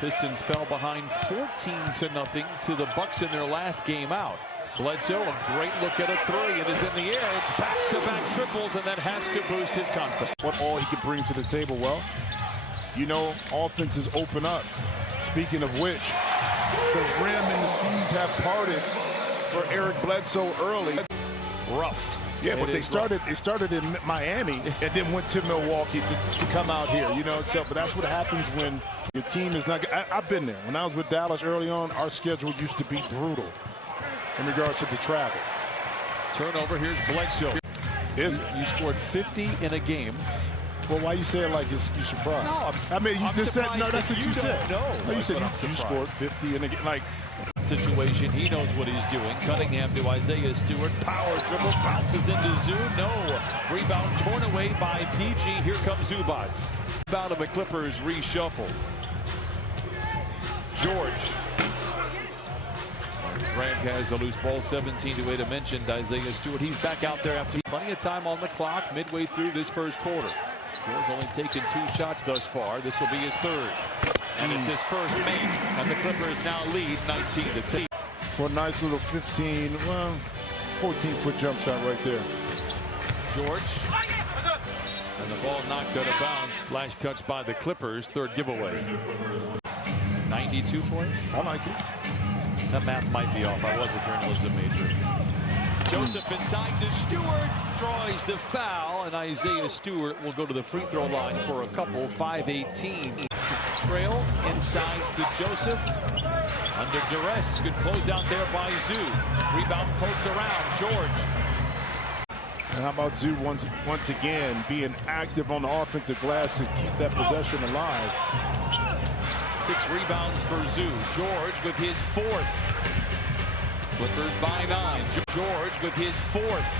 Pistons fell behind 14-0 to the Bucks in their last game out. Bledsoe, a great look at a three. It is in the air. It's back-to-back triples, and that has to boost his confidence. What all he can bring to the table. Well, you know, offenses open up. Speaking of which, the rim and the seas have parted for Eric Bledsoe early. Rough. Yeah, but they started in Miami and then went to Milwaukee to come out here, you know. So, but that's what happens when your team is not. I've been there. When I was with Dallas early on, our schedule used to be brutal in regards to the travel. Turnover. Here's Bledsoe. You scored 50 in a game. Well, why you say it like you're surprised? No, I mean, you just said no. That's what you said. No, you said you scored 50 in a game. Like situation, he knows what he's doing. Cunningham to Isaiah Stewart. Power dribble, bounces into Zoo. No. Rebound torn away by PG. Here comes Zubats. Rebound of the Clippers reshuffle. George. Grant has the loose ball. 17-8. I mentioned Isaiah Stewart. He's back out there after plenty of time on the clock midway through this first quarter. George only taken 2 shots thus far. This will be his third. And it's his first make. And the Clippers now lead 19-10. For a nice little 14-foot jump shot right there. George. And the ball knocked out of bounds. Last touch by the Clippers. Third giveaway. 92 points. I like it. That math might be off. I was a journalism major. Joseph inside to Stewart, draws the foul, and Isaiah Stewart will go to the free throw line for a couple. 5-18. Trail inside to Joseph. Under duress. Good close out there by Zoo. Rebound poked around. George. And how about Zoo once again being active on the offensive glass to keep that possession alive. 6 rebounds for Zoo. George with his 4th. Clippers by 9. George with his 4th.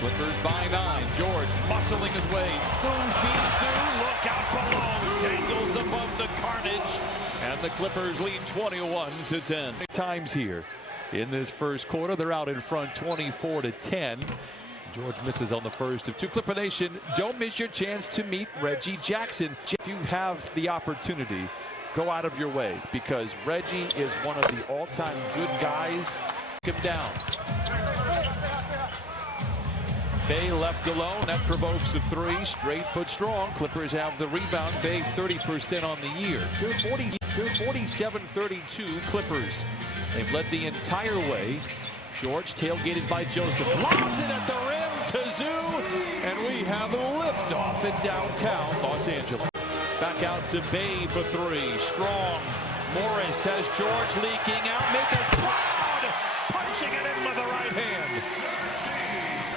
Clippers by 9. George muscling his way. Spoon feeds Zoo. Look out below. Dangles above the carnage. And the Clippers lead 21-10. Times here in this first quarter. They're out in front 24-10. George misses on the first of 2. Clipper Nation, don't miss your chance to meet Reggie Jackson. If you have the opportunity, go out of your way, because Reggie is one of the all-time good guys. Him down. Bay left alone. That provokes a 3. Straight but strong. Clippers have the rebound. Bay 30% on the year. They're 47-32 Clippers. They've led the entire way. George tailgated by Joseph. Lobs it at the rim to Zoo. And we have a liftoff in downtown Los Angeles. Back out to Bay for 3. Strong. Morris has George leaking out. Make us proud. Punching it in with the right hand.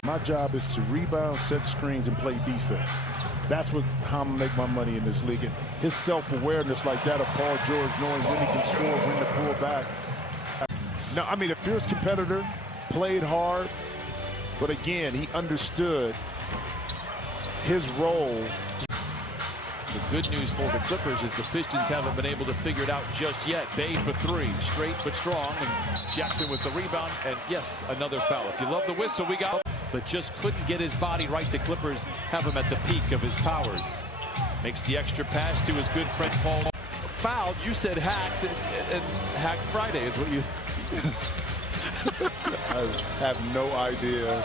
My job is to rebound, set screens, and play defense. That's how I'm going to make my money in this league. And his self-awareness like that of Paul George, knowing when he can score, when to pull back. Now, I mean, a fierce competitor, played hard, but again, he understood his role. The good news for the Clippers is the Pistons haven't been able to figure it out just yet. Bay for 3, straight but strong, and Jackson with the rebound, and yes, another foul. If you love the whistle, we got, but just couldn't get his body right. The Clippers have him at the peak of his powers. Makes the extra pass to his good friend Paul. Fouled, you said hacked, and hacked Friday is what you... I have no idea,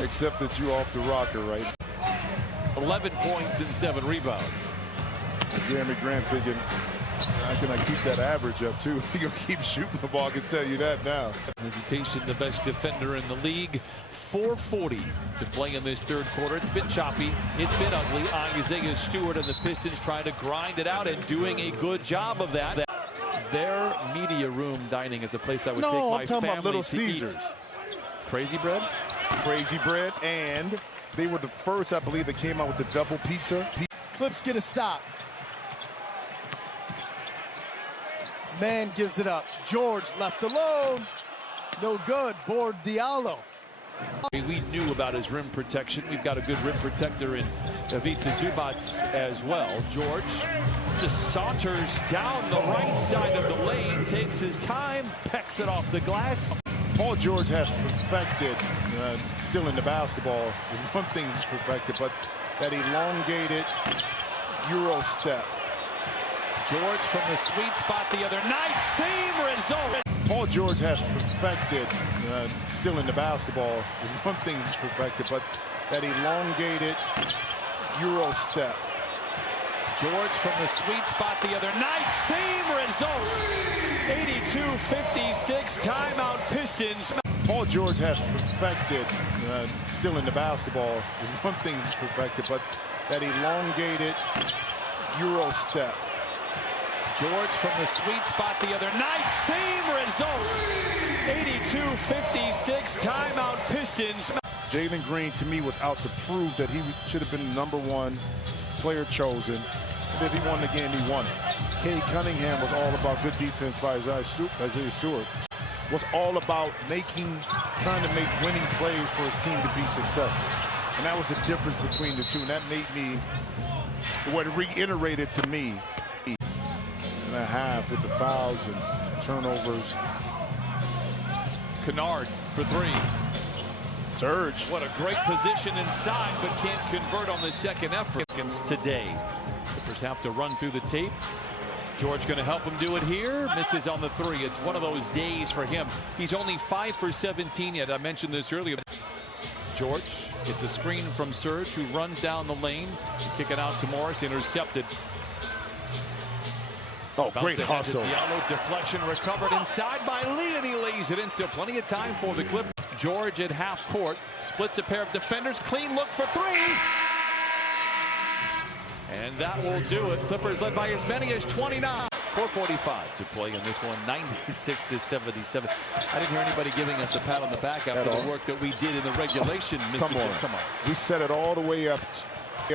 except that you're off the rocker, right? 11 points and 7 rebounds. Jeremy Grant thinking, how can I keep that average up too? He's going to keep shooting the ball, I can tell you that now. Hesitation, the best defender in the league. 4:40 to play in this third quarter. It's been choppy. It's been ugly. Isaiah Stewart and the Pistons trying to grind it out and doing a good job of that. Their media room dining is a place I would take my family about Little to Caesars. Eat. Crazy bread? Crazy bread, and they were the first, I believe, that came out with the double pizza. Clips get a stop. Man gives it up. George left alone. No good. Board Diallo. We knew about his rim protection. We've got a good rim protector in Ivica Zubats as well. George just saunters down the right side of the lane, takes his time, pecks it off the glass. Paul George has perfected, still in the basketball, is one thing he's perfected, but that elongated Euro step. George from the sweet spot the other night. Same result. Paul George has perfected, still in the basketball, is one thing he's perfected, but that elongated Euro step. George from the sweet spot the other night. Same result. 82-56. Timeout Pistons. Paul George has perfected, still in the basketball, is one thing he's perfected, but that elongated Euro step. George from the sweet spot the other night. Same result. 82-56. Timeout Pistons. Jalen Green, to me, was out to prove that he should have been the #1 player chosen. And if he won the game, he won it. Cade Cunningham was all about good defense by Isaiah Stewart. Was all about trying to make winning plays for his team to be successful. And that was the difference between the two. And that made me, what reiterated to me, and a half with the fouls and turnovers. Kennard for three. Surge. What a great position inside, but can't convert on the second effort. Today, Clippers have to run through the tape. George going to help him do it here. Misses on the three. It's one of those days for him. He's only 5 for 17 yet. I mentioned this earlier. George gets a screen from Surge, who runs down the lane. Kick it out to Morris. Intercepted. Oh, great hustle. Diallo, deflection recovered inside by Lee, and he lays it in. Still plenty of time for the Clippers. George at half court. Splits a pair of defenders. Clean look for three. And that will do it. Clippers led by as many as 29. 4:45 to play in this one, 96-77. I didn't hear anybody giving us a pat on the back after the work that we did in the regulation. Come on. We set it all the way up